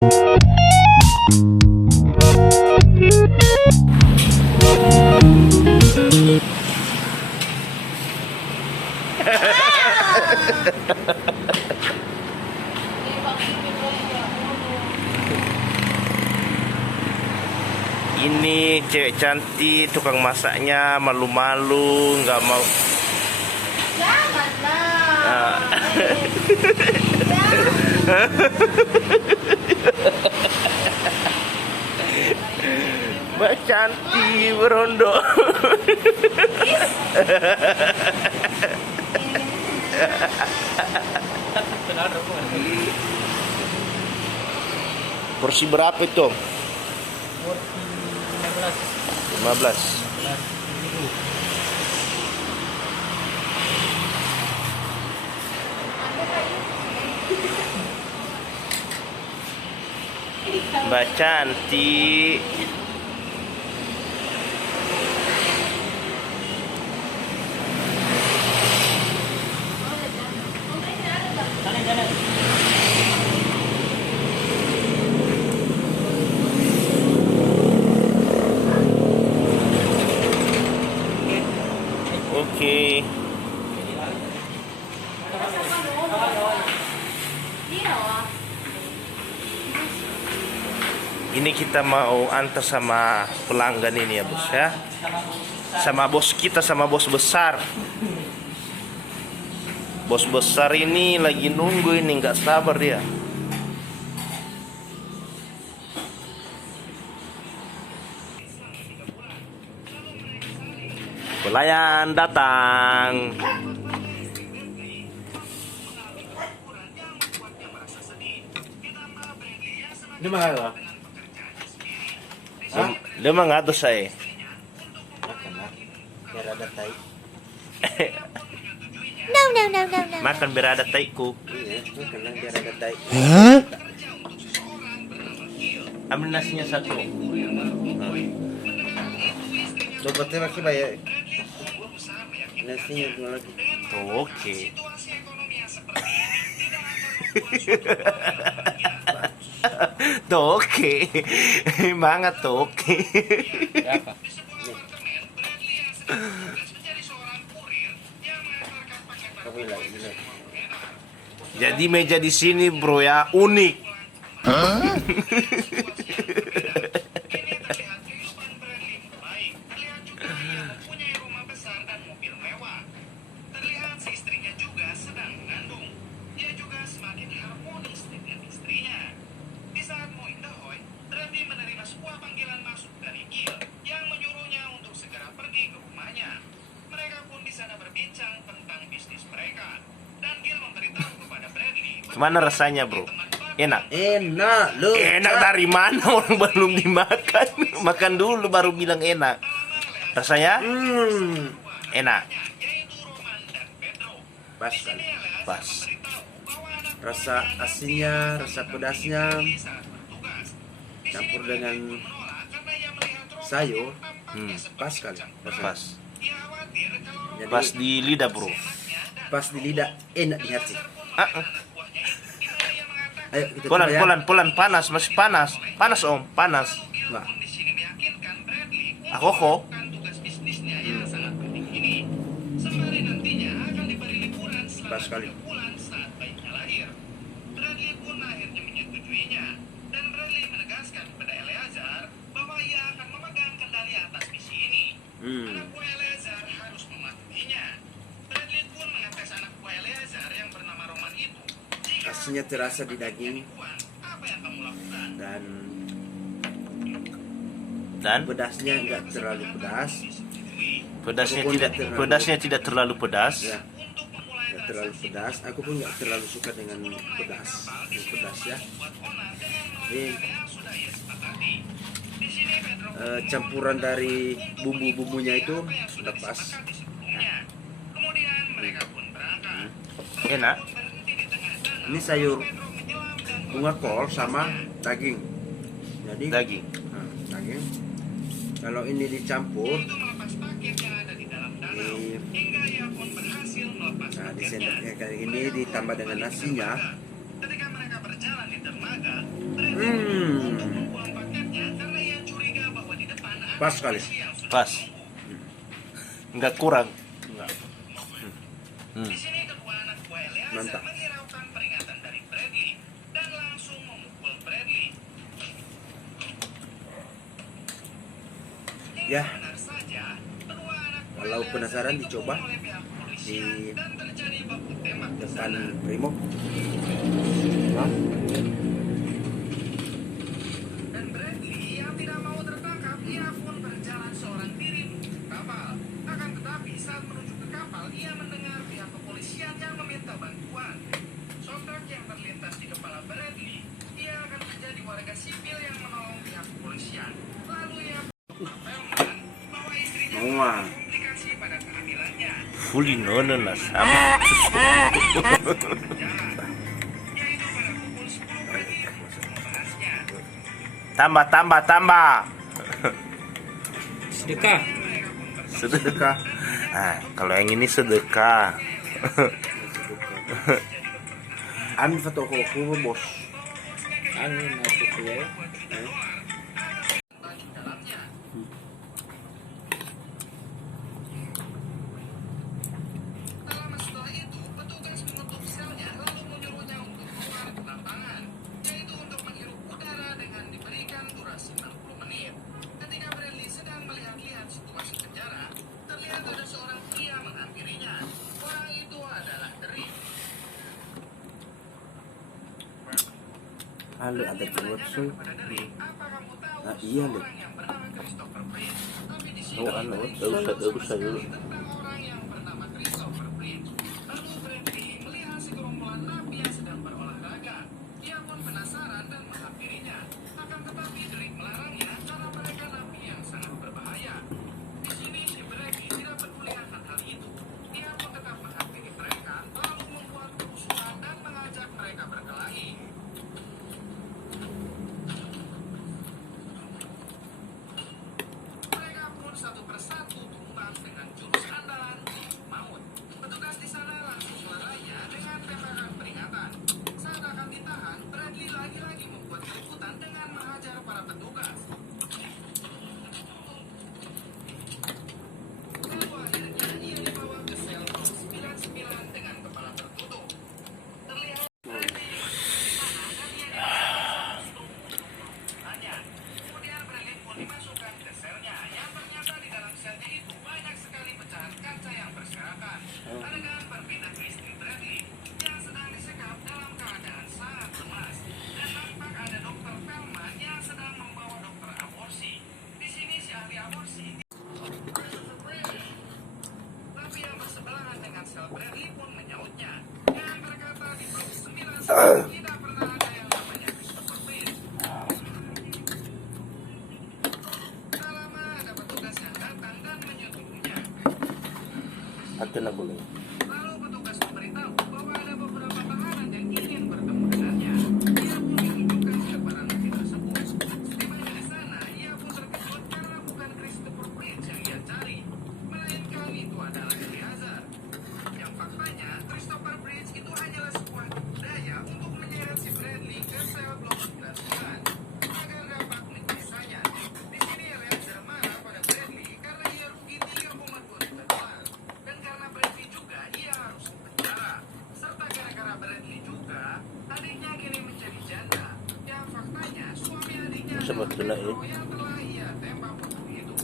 Ini cewek cantik, tukang masaknya malu-malu, nggak mau. Janganlah. Mbak cantik berondo. Porsi berapa itu? 15. Mbak cantik. Oke. Ini kita mau antar sama pelanggan ini ya bos ya. Sama bos kita, sama bos besar. Bos besar ini lagi nunggu ini, nggak sabar dia. Pelayan datang. Ini mahal lah. Lima ngatus saya. Makan lah. Biar ada tai. No. Makan berada taiku. Iya, makan lah biar ada tai. Ambil nasinya satu. Coba teh lagi bayar. Nasinya dua lagi. Oke. Oke. Banget oke. Berapa? Jadi meja di sini bro ya unik. Gimana rasanya bro? Enak? Enak lu. Enak dari mana, orang belum dimakan. Makan dulu baru bilang enak. Rasanya? Enak. Pas kan. Pas. Rasa asinnya, rasa pedasnya campur dengan sayur. Pas kan. Pas. Jadi, Pas di lidah bro. pas di lidah, enak di hati. Ayo kita coba ya. Pelan, panas, masih panas. Panas om, panas. Wah, Aku kok. pas sekali. Asinnya terasa di daging dan pedasnya enggak terlalu pedas. Pedasnya tidak terlalu pedas. Ya, enggak terlalu pedas. Aku pun enggak terlalu suka dengan pedas. Yang pedas ya. Ini campuran dari bumbu-bumbunya itu sudah pas. Enak. Ini sayur bunga kol sama daging. Jadi Daging. daging. Kalau ini dicampur di sendoknya kayak ini ditambah dengan nasinya. Pas sekali. Pas. Nggak kurang. Enggak. Hmm. Mantap. Ya, kalau penasaran dicoba di depan Primo. Dan Bradley yang tidak mau tertangkap, ia pun berjalan seorang diri menuju ke kapal. Akan tetapi saat menuju ke kapal, ia mendengar pihak kepolisian yang meminta bantuan. Sontak yang terlintas di kepala Bradley, ia akan menjadi warga sipil yang menolong pihak kepolisian. Lalu ia Pelman bahwa istrinya Wah. komplikasi pada kehamilannya. Fully nonon lah sama. Yaitu pada pukul 10 pagi untuk membahasnya. Tambah. Sedekah. Sedekah. Ah, kalau yang ini sedekah. An fotokoku bos. Angin aku kuya. Setelah itu, petugas menutup selnya lalu menyuruhnya untuk keluar ke lapangan, yaitu untuk menghirup udara dengan diberikan durasi 60 menit. Ketika Bradley sedang melihat-lihat situasi penjara, terlihat ada seorang pria menghampirinya. Orang itu adalah Rick. Ale ada telur sih. Pada Rick, apa kamu tahu Nah, iya, Le. seorang yang bernama Christopher Prince? Tapi di sini Oh, anu, usah dulu. tentang orang yang bernama Christopher Prince. Lalu Bradley melihat segerombolan napi yang sedang berolahraga. Ia pun penasaran dan menghampirinya. Akan tetapi Drake melarangnya karena mereka napi yang sangat berbahaya. Di sini si Bradley tidak peduli akan hal itu. Dia pun tetap menghampiri mereka, lalu membuat kerusuhan dan mengajak mereka berkelahi. Mereka pun satu persatu tumbang dengan jurus andalan maut. Petugas di sana langsung melarainya dengan tembakan peringatan. Saat akan ditahan, Bradley lagi-lagi membuat keributan dengan menghajar para petugas. Lalu akhirnya ia dibawa ke sel 99 dengan kepala tertutup. Terlihat hanya. Kemudian Bradley pun dimasukkan ke selnya yang ternyata di dalam selnya itu banyak sekali pecahan kaca yang berserakan. Adegan berpindah ke istri Bradley yang sedang disekap dalam keadaan sangat lemas. Dan nampak ada dokter Pelman yang sedang membawa dokter aborsi. Di sini si ahli aborsi tapi yang bersebelahan dengan sel Bradley pun menyautnya. Yang berkata di blok 9 tidak pernah ada yang namanya Christopher Prince. Tak lama ada petugas yang datang dan menyetubuhnya. Ada na boleh. Lalu petugas memberitahu bahwa ada beberapa tahanan yang ingin bertemu dengannya. Ia pun ditunjukkan kepada napi tersebut. Setibanya di sana, ia pun terkejut karena bukan Christopher Prince yang ia cari, melainkan itu adalah Eleazar. Yang faktanya, Christopher Prince itu hanyalah sebuah daya untuk menyeret si Bradley ke sel blok 99 agar dapat menyikisanya. Di sini Eleazar marah pada Bradley karena ia rugi 3,2 juta dolar. Dan karena Bradley juga ia harus ke penjara. Serta gara-gara Bradley juga, adiknya kini menjadi janda. Yang faktanya suami adiknya Sebab kena Pedro yang telah ia tembak waktu itu.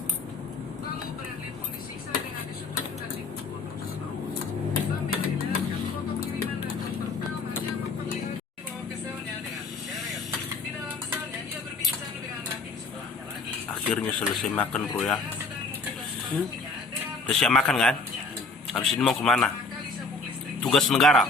Lalu Bradley pun disiksa dengan disetrum dan dipukul terus-menerus. Sambil dilihatkan foto kiriman dan dokter Pelman yang memperlihatkan dibawa ke selnya dengan diseret. Di dalam selnya ia berbincang dengan napi di sebelahnya lagi. Akhirnya selesai makan bro ya. Udah siap makan kan? Habis ini mau kemana? Tugas negara.